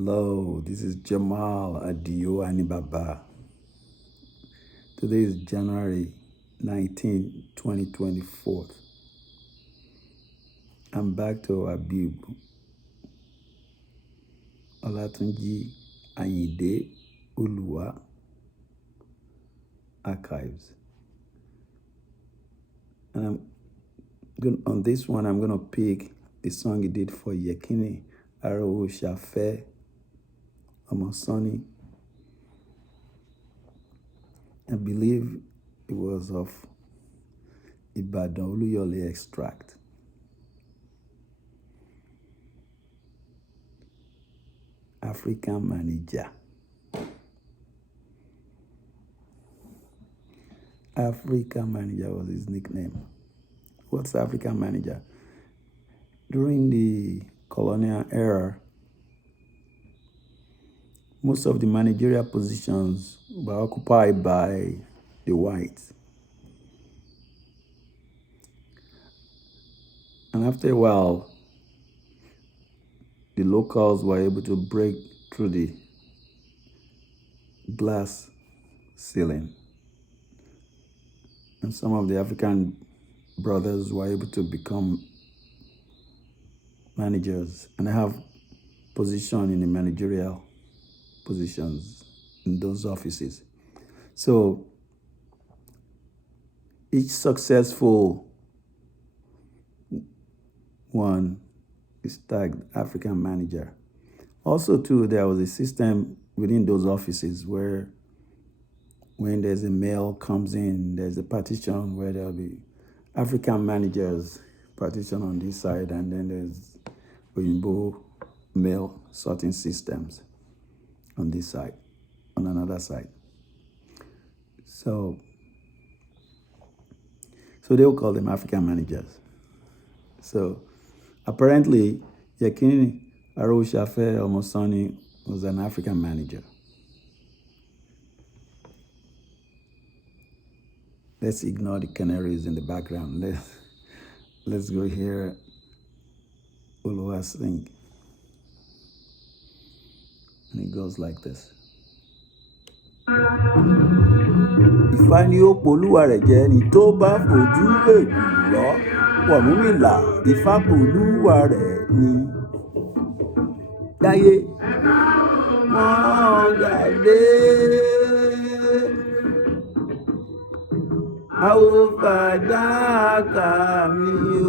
Hello, this is Jammal Adio Anibaba. Today is January 19, 2024. I'm back to Abibu Oluwa archives. And on this one, I'm going to pick the song he did for Yekini Arowoṣafẹ, Sanni. I believe it was of Ibadan extract. Afrikan-Manager. Afrikan-Manager was his nickname. What's Afrikan-Manager? During the colonial era, most of the managerial positions were occupied by the whites. And after a while, the locals were able to break through the glass ceiling. And some of the African brothers were able to become managers and have position in the managerial positions in those offices. So each successful one is tagged Afrikan-Manager. Also too, there was a system within those offices where when there's a male comes in, there's a partition where there'll be Afrikan-Managers partition on this side, and then there's Oyinbo male sorting systems on this side, on another side. So they will call them Afrikan-Managers. So apparently, Yekini Arowoṣafẹ Sanni was an Afrikan-Manager. Let's ignore the canaries in the background. Let's go hear Oluwa sing. And it goes like this. Ifá ni ó polúwarẹ jẹ́ ni tó bá fojú èkùrọ́. Ọrunmila Ifá polúwarẹ ni. Dáyé wọ́n gàdé. Fàdákà mi o,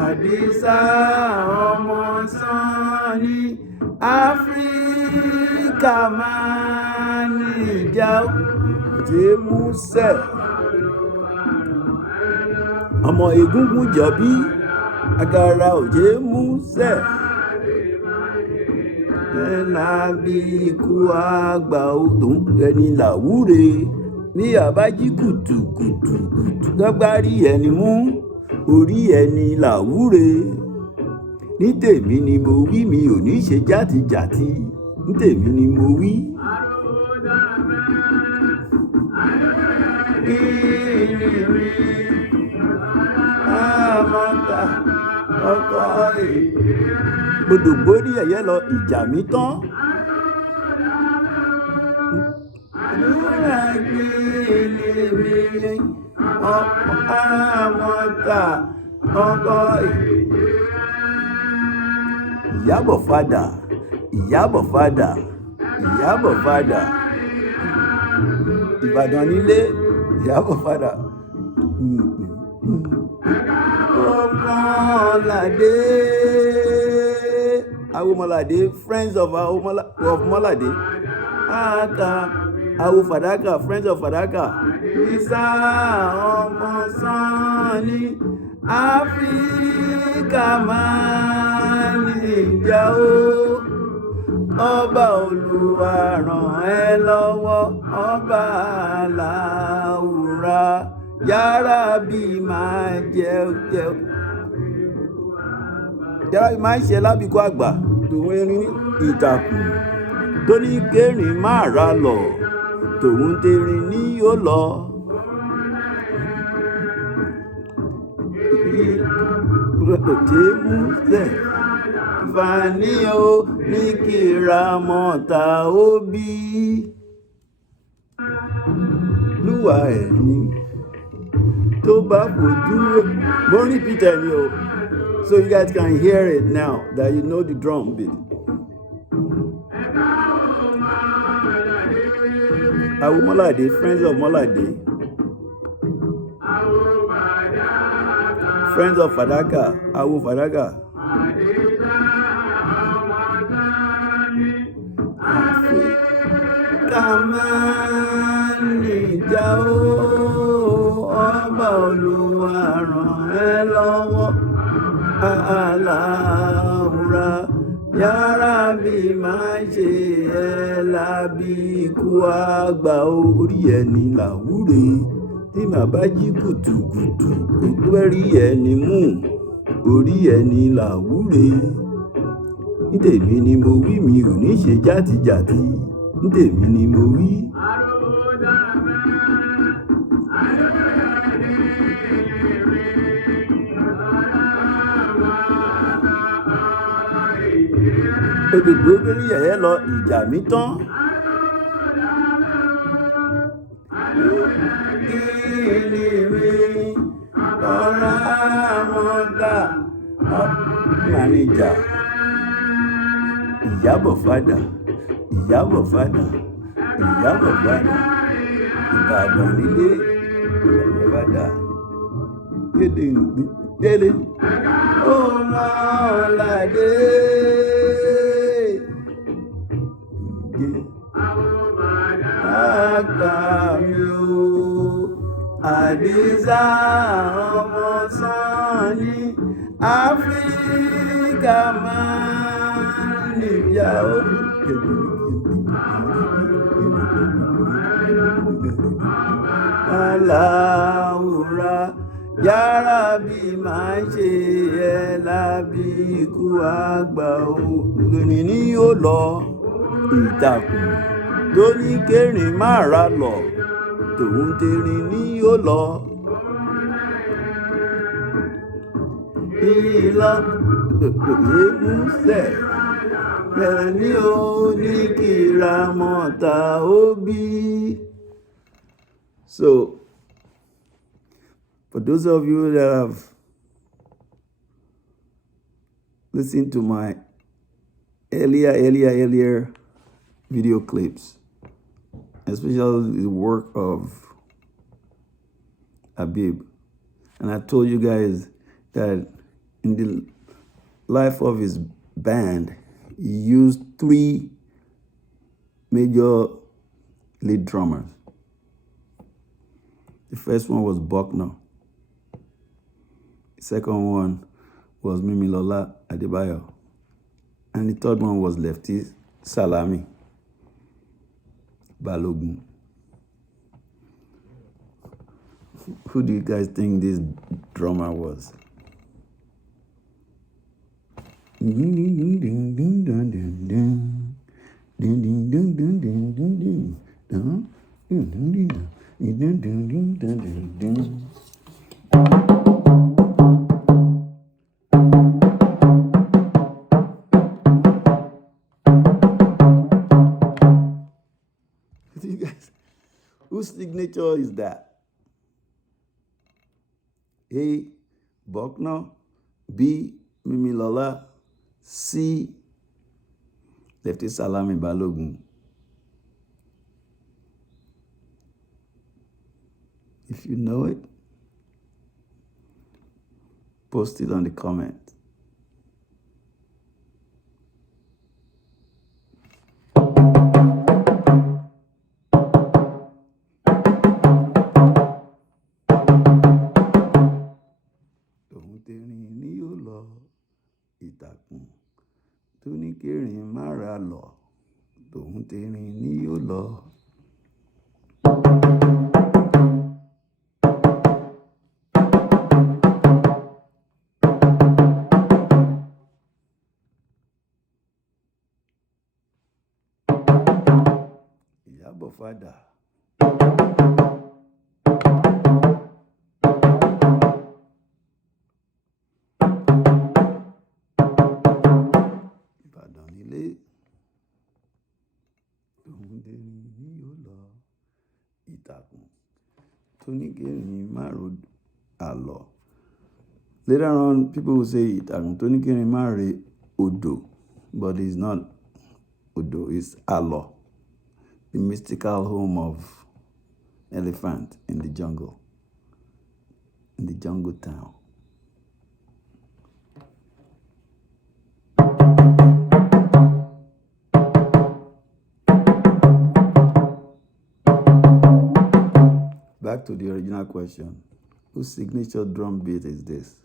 Adisa ọmọ Sanni, Afrikan-Manager jẹ́ músẹ̀. Ọmọ egungun jọbí, agara òjé músẹ̀. Abiku-agba òtún ẹni lawure. Ní àbájí kutukutukutu gbari ẹni mú orí ẹni lawure. Nitemi ni mo wí, mi ò ní ṣe jatijati. Nitemi ni mo wí. Ramọta ọkọ gbọdọgbọ ní ẹyẹ lọ ìjà mi tán. Ramọta ọkọ Iyabọ-father, Iyabọ-father, Iyabọ-father. Ibadan nílé Iyabọ-father. Ọmọlade, Arowomolade, friends of Molade. Fàdákà, friends of Fàdákà. Isa ọmọ Sanni, Afrikan-Manager o. Ọba-Oluwa ràn ẹ́ lọ́wọ́. Ọba-Allahura, Yarabi máa jẹ́. Yarabi máa ń ṣe Abiku-agba tòun erin itakun. Tó ní kẹrin máa ra lọ, tòun tẹrin ní yóò lọ. Òjé músẹ̀. Fani o ní kí Ramọta ó bí. Lúwa ẹ̀ ní tó bá fojú mo repeat ẹ̀ ni o, so you guys can hear it now that you know the drum beat. Awo Mọ́ládé, friends of Mọ́ládé, friends of Fàdákà, Awo Fàdákà. Afrikan-Manager o, Ọba-Oluwa ràn ẹ́ lọ́wọ́. Ọba-Allahura, Yarabi máa ṣe ẹ́ Abiku-agba orí ẹni lawure. Tí bàbá jí kutukutu, gbari ẹni mú orí ẹni lawure. Nitemi ni mo wí, mi ò ní ṣe jatijati. Nitemi ni mo wí. Òdòdó lórí ẹ̀yẹ lọ, ìjà mi tán. Kíni mi ọ̀rọ̀ Ramọta Manager. Iyabọ-father, Iyabọ-father, Iyabọ-father. Ibadan nílé, Ọba-Oluwa. Kéde délé. Ó máa ládé. Àgbàmí o, Adisa ọmọ Sanni, Afrikan-Manager o. Ọba-Allahura, Yarabi máa ṣe ẹ́ Abiku-agba o. Lónìí ni yóò lọ ìtakùn tó ní kẹrin má ra lọ, tòun tẹrin ní yóò lọ. Ìlọ èmúsẹ̀ ẹni ó ní kí Ramọta ó bí. So, for those of you that have listened to my earlier video clips, especially the work of Abib, and I told you guys that in the life of his band, he used 3 major lead drummers. The first one was Buckner. The second one was Mimilola Adebayo. And the third one was Lefty Salami Balogun. Who do you guys think this drummer was? Whose signature is that? A. Buckner, B. Mimilola, C. Lefty Salami Balogun. If you know it, post it on the comment. Itakun tó ní kérin má ra lọ, tòun tẹrin ní yóò lọ. Iyabọ-father. kérin má ro àlọ́. Later on, people will say ìtàkùn tó ní kérin má re odò, but it's not Odo, it's àlọ́, the mystical home of elephant in the jungle town. Back to the original question. Whose signature drum beat is this?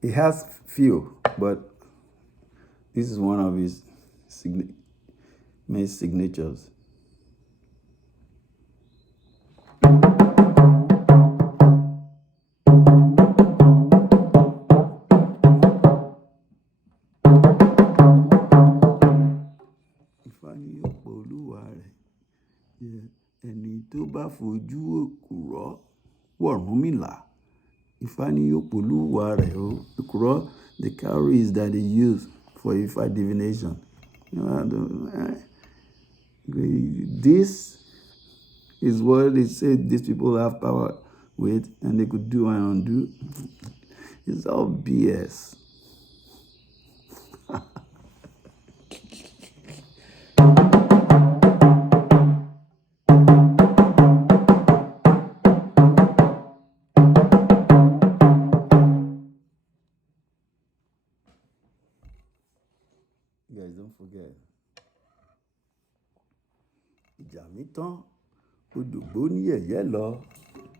It has few, but this is one of his main signatures. Ọba-Oluwa, ẹni tó bá fojú ekurọ Ọrunmila. Ọba-Oluwa, ekurọ, the cowries that they use for Ifa divination. This is what they said these people have power with, and they could do and undo. It's all BS. You guys don't forget. Ìjà mi tán, odògbó ní ẹyẹẹ lọ.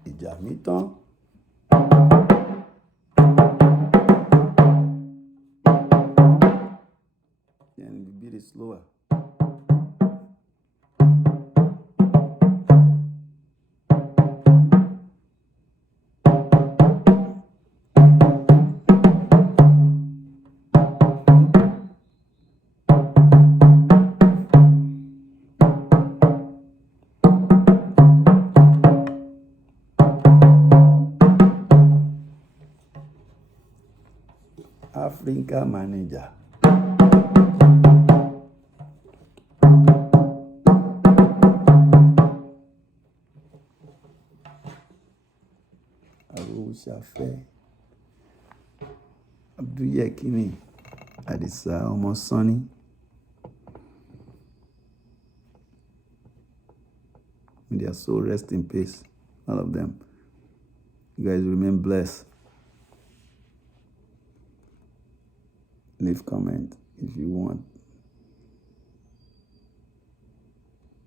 Ìjà mi tán. And the beat is slower. Afrikan-Manager. Arowoṣafẹ. Yekini Adisa, ọmọ Sanni. May their soul rest in peace, all of them. You guys remain blessed. Leave comment if you want.